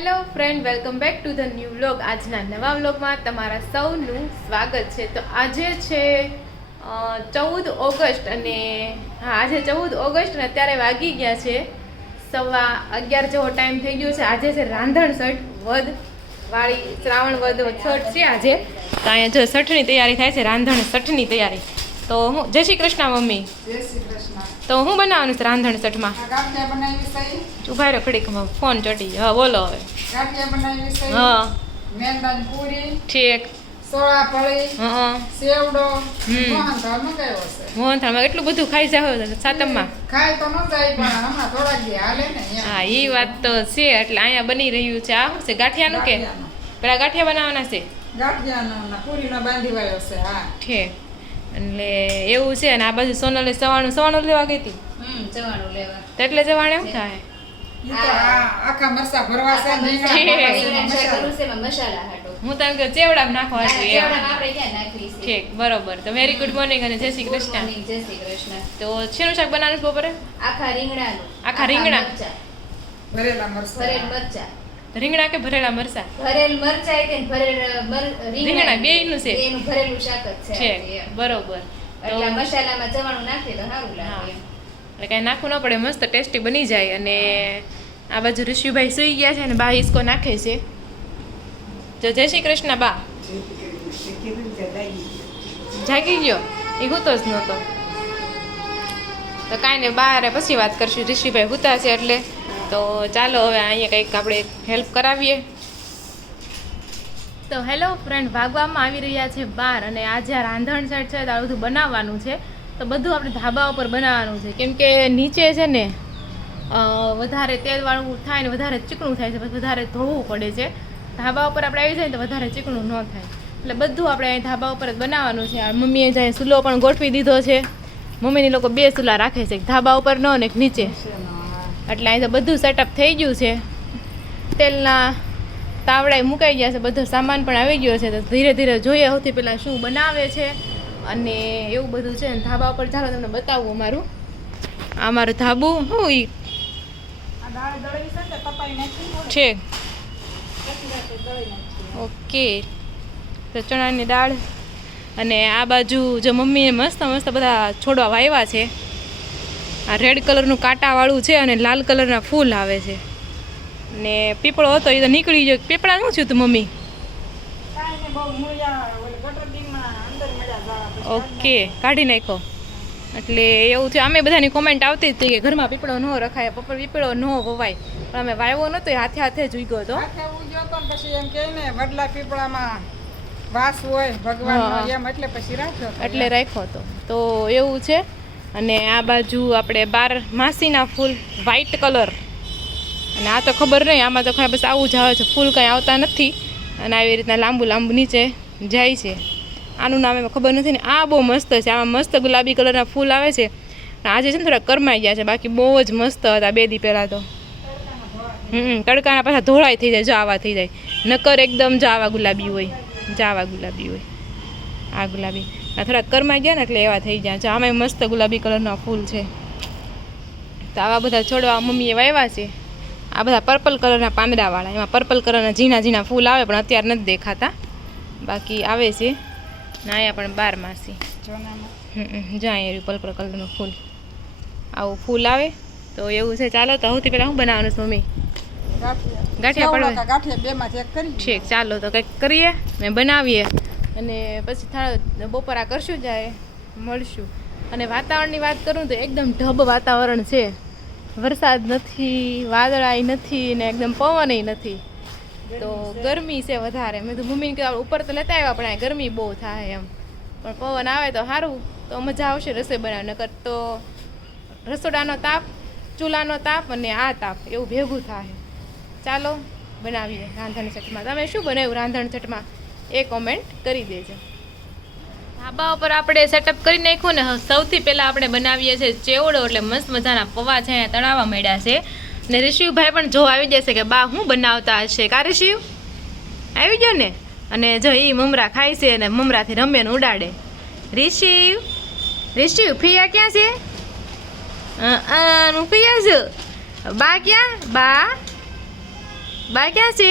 Hello friend, welcome back to the new vlog. આજના નવા વ્લોગમાં તમારા સૌનું સ્વાગત છે. તો આજે છે 14 ઓગસ્ટ અને આજે 14 ઓગસ્ટ અને અત્યારે વાગી ગયા છે 11:15 જેવો ટાઈમ થઈ ગયો છે. આજે છે રાંધણ છઠ વદ વાળી શ્રાવણ વદ છઠ છે આજે. તો અહીંયા જો છઠની તૈયારી થાય છે, રાંધણ છઠની તૈયારી. તો હું જય શ્રી કૃષ્ણ મમ્મી. જય શ્રી કૃષ્ણ. તો હું બનાવવાનું છે રાંધણ છઠમાં? ગાંઠિયા બનાવી સહી. ઉભા રહો ઘડીક, ફોન ચોટી. હા બોલો હવે. ગાંઠિયા બનાવી સહી. હા મેંદાની પૂરી, ઠીક. સોળા ફળી, હા સેવડો, મોહનથાળ મંગાવ્યો છે. મોહનથાળમાં એટલું બધું ખાઈ જાય સાતમમાં. ખાય તો ન જાય પણ હમણાં થોડાક દી હાલે ને એમ. હા એ વાત તો છે. એટલે અહીંયા બની રહ્યું છે. આ શું છે? ગાંઠિયાનું કે પેલા ગાંઠિયા બનાવવાના છે? ગાંઠિયાનો ને પૂરીનો બાંધી વાળ્યો છે. હા ઠીક. એટલે એવું છે. અને આ બાજુ સોનલે સવાણું લેવા ગઈ હતી. જવાનું લેવા તો એટલે જવાને એમ થાય. ઈ તો આખા મરચાં ભરવા છે ને રીંગણા ભરવા છે ને મસાલા હાટો હું તો એમ કે ચેવડામાં નાખવા હતું એમ. આપણે ક્યાં નાખવી છે. ઠીક, બરોબર. તો વેરી ગુડ મોર્નિંગ અને જય શ્રી કૃષ્ણ. જય શ્રી કૃષ્ણ. તો શેનું શાક બનાવવાનું છે બપોરે? આખા રીંગણાનું. આખા રીંગણા? મરચાં. ભરેલા ભરેલ મરચાં. મરચાં. રીંગણા કે ભરેલા મરચાં? ભરેલ મરચાં કે ભરેલ રીંગણા બેયનું છે. એનું ભરેલું શાક જ છે ઠીક, આજે એમ. બરોબર. એટલે મસાલામાં ચવાણું નાખીએ તો સારું લાગે એમ. એટલે કાંઈ નાખવું ન પડે, મસ્ત ટેસ્ટી બની જાય. અને આ બાજુ ઋષિભાઈ સૂઈ ગયા છે અને બા હિસકો નાખે છે. જો જય શ્રી કૃષ્ણ બા. જાગી ગયો? એ હૂતો જ નહોતો. તો કાંઈ ને બારે પછી વાત કરશું. ઋષિભાઈ હૂતા છે એટલે. તો ચાલો હવે અહીંયા કંઈક આપણે હેલ્પ કરાવીએ. તો હેલો ફ્રેન્ડ, ભાગવામાં આવી રહ્યા છે 12 અને આજે આ રાંધણ છઠ છે તો આ બધું બનાવવાનું છે. તો બધું આપણે ધાબા ઉપર બનાવવાનું છે, કેમ કે નીચે છે ને વધારે તેલવાળું થાય ને વધારે ચીકણું થાય છે, પછી વધારે ધોવું પડે છે. ધાબા ઉપર આપણે આવી જાય ને તો વધારે ચીકણું ન થાય. એટલે બધું આપણે અહીં ધાબા ઉપર જ બનાવવાનું છે. આ મમ્મીએ જાય ચૂલો પણ ગોઠવી દીધો છે. મમ્મીની લોકો 2 ચૂલા રાખે છે, એક ધાબા ઉપર ન ને એક નીચે. એટલે અહીં તો બધું સેટઅપ થઈ ગયું છે. તેલના તાવડા મુકાઈ ગયા છે, બધો સામાન પણ આવી ગયો છે. તો ધીરે ધીરે જોઈએ સૌથી પહેલાં શું બનાવે છે અને એવું બધું છે. ને ધાબા ઉપર ચાલો તમને બતાવું અમારું. આ મારું ધાબુ શું ઈ આ દાળ દળવી છે ને તપાઈ નાખી છે. દળી નાખી. ઓકે. તો ચણાની દાળ અને આ બાજુ જો મમ્મીએ મસ્ત મસ્ત બધા છોડવા વાવ્યા છે. આ રેડ કલરનું કાંટાવાળું છે અને લાલ કલરના ફૂલ આવે છે. ને પીપળો હતો એ તો નીકળી ગયો. પીપળા શું થયું તું મમ્મી? કાંઈ ને બહુ મૂળિયા ઓલી ગટર ડીંગમાં અંદર મળ્યા જવા. ઓકે, કાઢી નાખો. એટલે એવું છે. અમે બધાની કોમેન્ટ આવતી હતી કે ઘરમાં પીપળો ન રખાય, પીપળો ન વવાય, પણ અમે વાવ્યો નહોતો, એ હાથે હાથે જ ઉગ્યો હતો. હાથે ઉગ્યો તો ને પછી એમ કહે ને વડલા પીપળામાં વાસ હોય ભગવાનનો એમ એટલે પછી રાખ્યો હતો. એટલે રાખ્યો હતો. તો એવું છે. અને આ બાજુ આપણે 12 માસીના ફૂલ વ્હાઈટ કલર. અને આ તો ખબર નહીં, આમાં તો ખાલી બસ આવું જ આવે છે, ફૂલ કંઈ આવતા નથી. અને આવી રીતના લાંબુ લાંબુ નીચે જાય છે. આનું નામ એમાં ખબર નથી ને. આ બહુ મસ્ત છે. આમાં મસ્ત ગુલાબી કલરના ફૂલ આવે છે. આજે છે ને થોડા કરમાઈ ગયા છે, બાકી બહુ જ મસ્ત હતા 2 દી પહેલાં તો. તડકાના પાછા ધોળાઈ થઈ જાય, જો આવા થઈ જાય. નકર એકદમ જો આવા ગુલાબી હોય, જાવા ગુલાબી હોય. આ ગુલાબી આ થોડા કરમાઈ ગયા ને એટલે એવા થઈ ગયા. જો આમાં મસ્ત ગુલાબી કલરના ફૂલ છે. તો આવા બધા છોડવા મમ્મીએ વાવ્યા છે. આ બધા પર્પલ કલરના પાંદડાવાળા, એમાં પર્પલ કલરના ઝીણા ઝીણા ફૂલ આવે પણ અત્યારે નથી દેખાતા, બાકી આવે છે. ને અહીંયા પણ 12 માસી જ્યાં અહીંયા પર્પલ કલરનું ફૂલ, આવું ફૂલ આવે. તો એવું છે. ચાલો તો સૌથી પહેલાં શું બનાવવાનું છે મમ્મી? ગાંઠિયા પડવા. ગાંઠિયા બેમાંથી એક કરી. ઠીક, ચાલો તો કંઈક કરીએ ને બનાવીએ અને પછી બપોરા કરશું, જાય મળશું. અને વાતાવરણની વાત કરું તો એકદમ ઢબ વાતાવરણ છે. વરસાદ નથી, વાદળાય નથી ને એકદમ પવનય નથી. તો ગરમી છે વધારે. મેં તો મમ્મીને કીધું ઉપર તો લેતા આવ્યા પણ ગરમી બહુ થાય એમ. પણ પવન આવે તો સારું, તો મજા આવશે રસોઈ બનાવે. નકર તો રસોડાનો તાપ, ચૂલાનો તાપ અને આ તાપ એવું ભેગું થાય. ચાલો બનાવીએ રાંધણ છઠમાં. તમે શું બનાવ્યું રાંધણ છઠમાં એ કોમેન્ટ કરી દેજો. ધાબા ઉપર આપણે સેટઅપ કરી નાખ્યું ને. સૌથી પહેલાં આપણે બનાવીએ છીએ ચેવડો. એટલે મસ્ત મજાના પૌવા છે અહીંયા તળાવવા માંડ્યા છે. ને ઋષિભાઈ પણ જો આવી જશે કે બા શું બનાવતા હશે. કા ઋષિ આવી ગયો ને? અને જો એ મમરા ખાય છે અને મમરાથી રમે ને ઉડાડે. ઋષિ ફિયા ક્યાં છે? હું ફિયા છું. બા ક્યાં? બા બા ક્યાં છે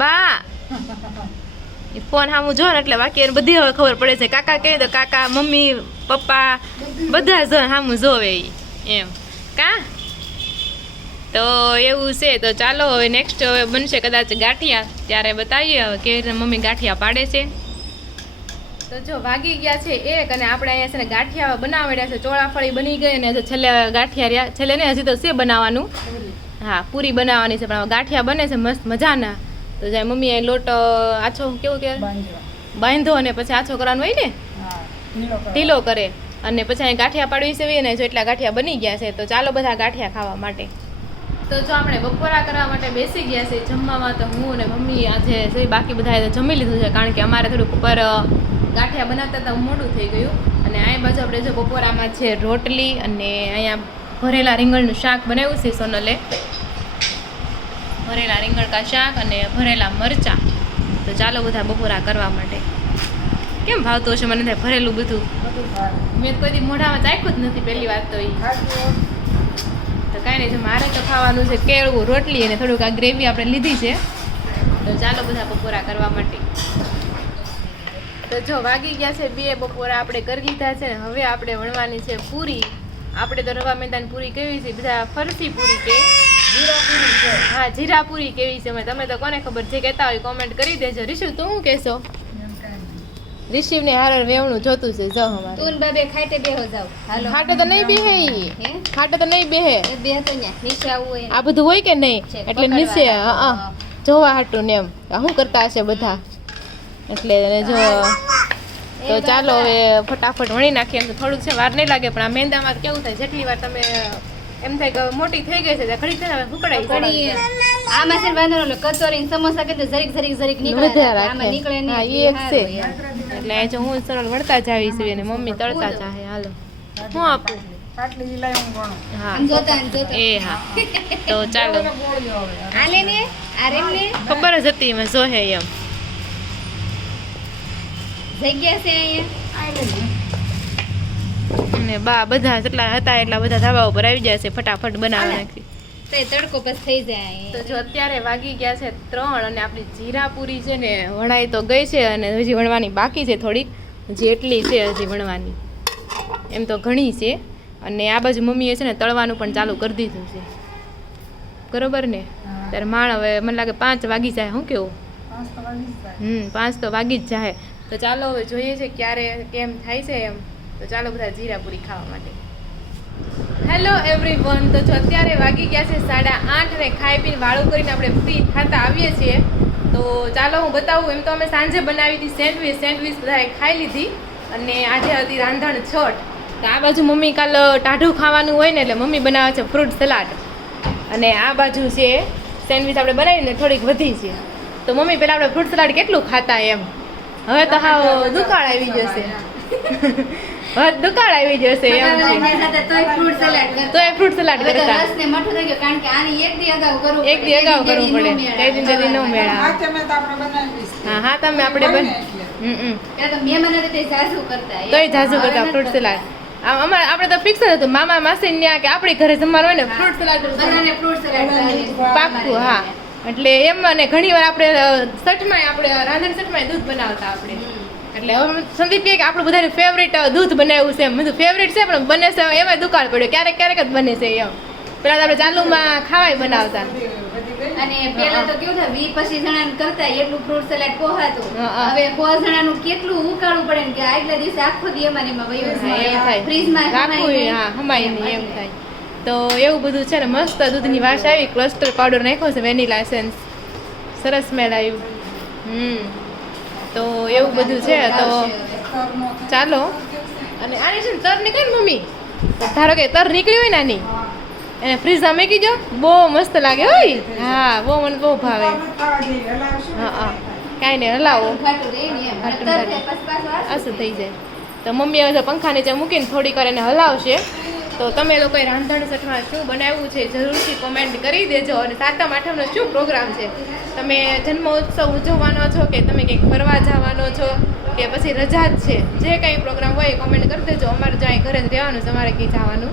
બા ફોન સામું જો ને એટલે બાકી એને બધી હવે ખબર પડે છે કાકા કહે તો કાકા મમ્મી પપ્પા બધા જ સામું જોવે ઈ એમ કા તો એવું છે તો ચાલો હવે નેક્સ્ટ હવે બનશે કદાચ ગાંઠિયા ત્યારે બતાવીએ હવે કેવી રીતે મમ્મી ગાંઠિયા પાડે છે તો જો વાગી ગયા છે 1 અને આપણે અહીંયા છે ને ગાંઠિયા બનાવડ્યા છે ચોળાફળી બની ગઈ અને છેલ્લે ગાંઠિયા રહ્યા છેલ્લે ને હજી તો છે બનાવવાનું હા પૂરી બનાવવાની છે પણ ગાંઠિયા બને છે મસ્ત મજાના તો જાય મમ્મીએ લોટ આછો કેવું કે બાંધો અને પછી આછો કરવાનો હોય ને ઢીલો કરે અને પછી અહીં ગાંઠિયા પાડવી છે ને જો એટલા ગાંઠિયા બની ગયા છે તો ચાલો બધા ગાંઠિયા ખાવા માટે તો જો આપણે બપોરા કરવા માટે બેસી ગયા છે જમવામાં તો હું અને મમ્મી આજે છે બાકી બધાએ જમી લીધું છે કારણ કે અમારે થોડુંક ઉપર ગાંઠિયા બનાવતા હતા મોડું થઈ ગયું અને અહીં બાજુ આપણે જો બપોરામાં છે રોટલી અને અહીંયા ભરેલા રીંગણનું શાક બનાવ્યું છે સોનલે ભરેલા રીંગણ કા શાક અને ભરેલા મરચાં તો ચાલો બધા બપોરા કરવા માટે કેમ ભાવતું હશે મને થાય ભરેલું બધું મેં કોઈ દી મોઢામાં ચાખ્યું જ નથી પહેલી વાત તો એ તો કાંઈ નહીં મારે તો ખાવાનું છે કેળવું રોટલી અને થોડુંક આ ગ્રેવી આપણે લીધી છે તો ચાલો બધા બપોરા કરવા માટે તો જો વાગી ગયા છે 2 બપોરા આપણે કરી લીધા છે હવે આપણે વણવાની છે પૂરી આપણે તો રવા મેદાન પૂરી કેવી છે બધા ફરસી પૂરી કે હા જીરા પૂરી કેવી છે તમે તો કોને ખબર છે કહેતા હોય કોમેન્ટ કરી દેજો રિશુ તું શું કહેશો રિશિવને હારે વેવણું જોતું છે જો અમારે તું બાબે ખાટે બેહો જાવ હાલો ખાટે તો નહીં બેહે ઈ ખાટે તો નહીં બેહે બે તો ન્યા નીચે આવું હોય આ બધું હોય કે નહીં એટલે નીચે જોવા હાટું ને એમ શું કરતા હશે બધા એટલે જો તો ચાલો હવે ફટાફટ વણી નાખીએ એમ તો થોડુંક છે વાર નહીં લાગે પણ આ મેંદામાં કેવું થાય જેટલી વાર તમે એમ થાય કે મોટી થઈ ગઈ છે ઘડી છે ને ફૂકડાઈ ઘડી આમાં છે બાંધવાનો કચોરી ને સમોસા કે જરીક નીકળે આમાં નીકળે નહીં હા એ એક છે એટલે જો હું સરળ વળતા જ આવી છું અને મમ્મી તળતા ચાહે હાલો હું આપું પાટલી લાય હું ગણું હા આમ જોતા એ હા તો ચાલો આલે ને આરે ને ખબર જ હતી મેં જોહે એમ જગ્યા છે અહીંયા અને બા બધા જેટલા હતા એટલા બધા ધાબા ઉપર આવી ગયા છે ફટાફટ બનાવવા નાખી તો એ તડકો બસ થઈ જાય તો જો અત્યારે વાગી ગયા છે 3 અને આપણી જીરા પૂરી છે ને વણાઈ તો ગઈ છે અને હજી વણવાની બાકી છે થોડીક જેટલી છે હજી વણવાની એમ તો ઘણી છે અને આ બાજુ મમ્મીએ છે ને તળવાનું પણ ચાલુ કરી દીધું છે બરોબર ને ત્યારે માણ હવે મને લાગે 5 વાગી જાય શું કેવું 5 તો વાગી જ જાય તો ચાલો હવે જોઈએ છે ક્યારે કેમ થાય છે એમ તો ચાલો બધા જીરા પૂરી ખાવા માટે હેલો એવરીવન તો જો અત્યારે વાગી ગયા છે 8:30 ને ખાઈ પીને વાળું કરીને આપણે ફ્રી થતા આવીએ છીએ તો ચાલો હું બતાવું એમ તો અમે સાંજે બનાવી હતી સેન્ડવિચ બધાએ ખાઈ લીધી અને આજે હતી રાંધણ છઠ તો આ બાજુ મમ્મી કાલ ટાઢું ખાવાનું હોય ને એટલે મમ્મી બનાવે છે ફ્રૂટ સલાડ અને આ બાજુ છે સેન્ડવિચ આપણે બનાવીને થોડીક વધી છે તો મમ્મી પહેલાં આપણે ફ્રૂટ સલાડ કેટલું ખાતા એમ હવે તો હાવ દુકાળ આવી જશે હવે દુકાળ આવી જશે એમ છે તોય ફ્રૂટ સલાડ તો એ ફ્રૂટ સલાડ કરતા રસ ને મઠું થઈ ગયું કારણ કે આની એક દી અગાઉ કરવું પડે કઈ દિન જદી ન મેળા હાથે મેં તો આપણે બનાવી હા તમે આપણે બન ત્યાં તો મહેમાન હતા તે સાસુ કરતા તોય જાજુ કરતા ફ્રૂટ સલાડ અમારે આપણે તો ફિક્સ જ હતું મામા માસી ન્યા કે આપણી ઘરે જમવાનું હોય ને ફ્રૂટ સલાડ બધાને ફ્રૂટ સલાડ પાક્કું હા એટલે એમ અને ઘણી વાર આપણે સઠમાં આપણે રાંધણ સઠમાં દૂધ બનાવતા આપણે એટલે હવે સંદીપ કહે કે આપણું બધાનું ફેવરેટ દૂધ બનાવ્યું છે બધું ફેવરેટ છે પણ બને છે એમાં દુકાળ પડ્યો ક્યારેક જ બને છે એમ પેલા આપણે ચાલુમાં ખાવાય બનાવતા અને પેલા તો કેવું થાય 20-25 જણા કરતા એટલું ફ્રૂટ સલાડ પોહાતું હા. હવે 5 જણાનું કેટલું ઉકાળવું પડે ને કે આગલા દિવસે આખો દી એમાં ને એમાં વયો જાય ફ્રીજમાં રાખવું હા હમાય નહીં એમ થાય તો એવું બધું છે ને મસ્ત દૂધની વાસ આવી ક્લસ્ટર પાવડર નાખ્યો છે વેનીલા એસેન્સ સરસ સ્મેલ આવ્યું તો એવું બધું છે તો ચાલો અને આની છે ને તર નીકળે ને મમ્મી ધારો કે તર નીકળી હોય ને આની એને ફ્રીજમાં મૂકી જો બહુ મસ્ત લાગે હોય હા બહુ મને બહુ ભાવે હા કાંઈ નહીં હલાવો આસું થઈ જાય તો મમ્મી હવે પંખા નીચે મૂકીને થોડીક વાર એને હલાવશે તો તમે લોકોએ રાંધણ સઠમાં શું બનાવ્યું છે જરૂરથી કોમેન્ટ કરી દેજો અને 7મ 8મનો શું પ્રોગ્રામ છે તમે જન્મ ઉત્સવ ઉજવવાનો છો કે તમે કંઈક ફરવા જવાનો છો કે પછી રજા જ છે. જે કંઈ પ્રોગ્રામ હોય કોમેન્ટ કરી દેજો. અમારે જો અહીં ઘરે જ રહેવાનું છે, અમારે કંઈ જવાનું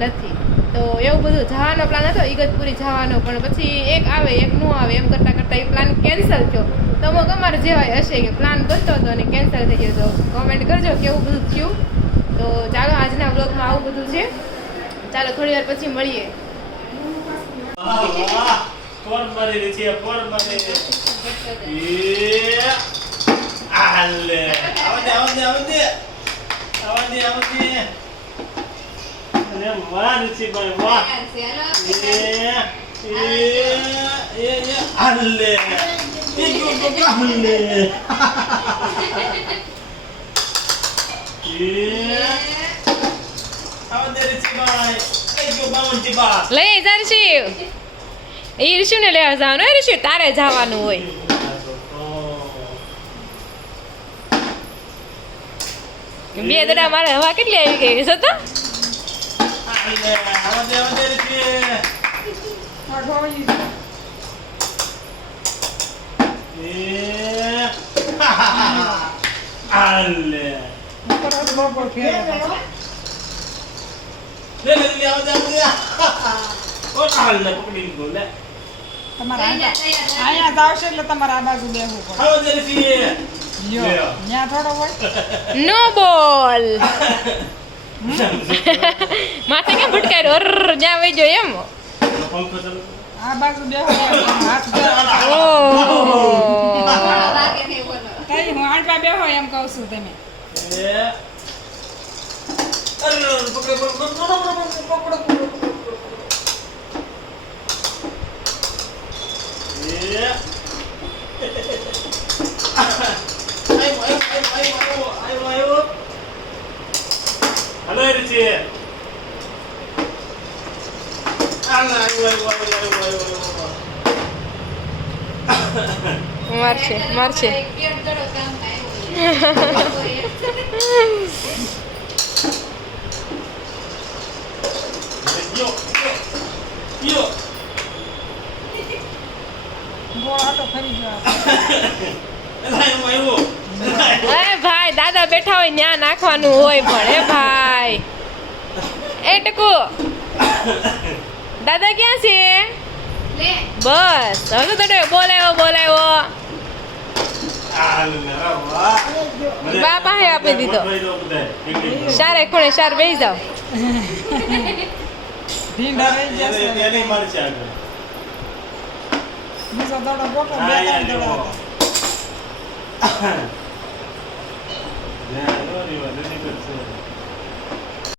નથી. તો એવું બધું જવાનો પ્લાન હતો ઈગતપુરી જવાનો, પણ પછી એક આવે એક ન આવે એમ કરતાં કરતાં એ પ્લાન કેન્સલ થયો. તો અમુક અમારે જેવાય હશે કે પ્લાન કરતો હતો અને કેન્સલ થઈ ગયો. તો કોમેન્ટ કરજો કેવું બધું થયું. તો ચાલો આજના વ્લોગમાં આવું બધું છે. ચાલો થોડી વાર પછી મળીએ. કોણ મારી રહી છે? કોણ મારી? આલે આવદે અરે વાહ ઋષિભાઈ વાહ આલે આવદે ઋષિભાઈ લઈ જા ઋષિ. એ ઋષિને લેવા જવાનું હોય. ઋષિ તારે જવાનું હોય. બે દડા મારે હવા કેટલી આવી ગઈ છે તો તમારે અહીંયા જાવશે એટલે તમારે આ બાજુ બેસવું પડે. લ્યો, ન્યા થોડો હોય. નો બોલ. માથે કેમ ભટકાયો? જ્યાં વઈ ગયો એમ. આ બાજુ બેહો એમ હાથ કઈ હું આંટવા બેહો એમ કહું છું તમે. Hello, Richie. મારશે. Yo. ગોળ આટો ફરી ગયો. એ ભાઈ દાદા બેઠા હોય ત્યાં નાખવાનું હોય. પણ એ ભાઈ એ ટકુ દાદા ક્યાં છે? બસ હવે તો બોલાવ્યો. બા પાસે આપી દીધો. સારે ખૂણે સાર બેસી જાવ. ઢીંડા રહી જશે. બીજો દડો બોટો બે ત્રણ દડો હતા.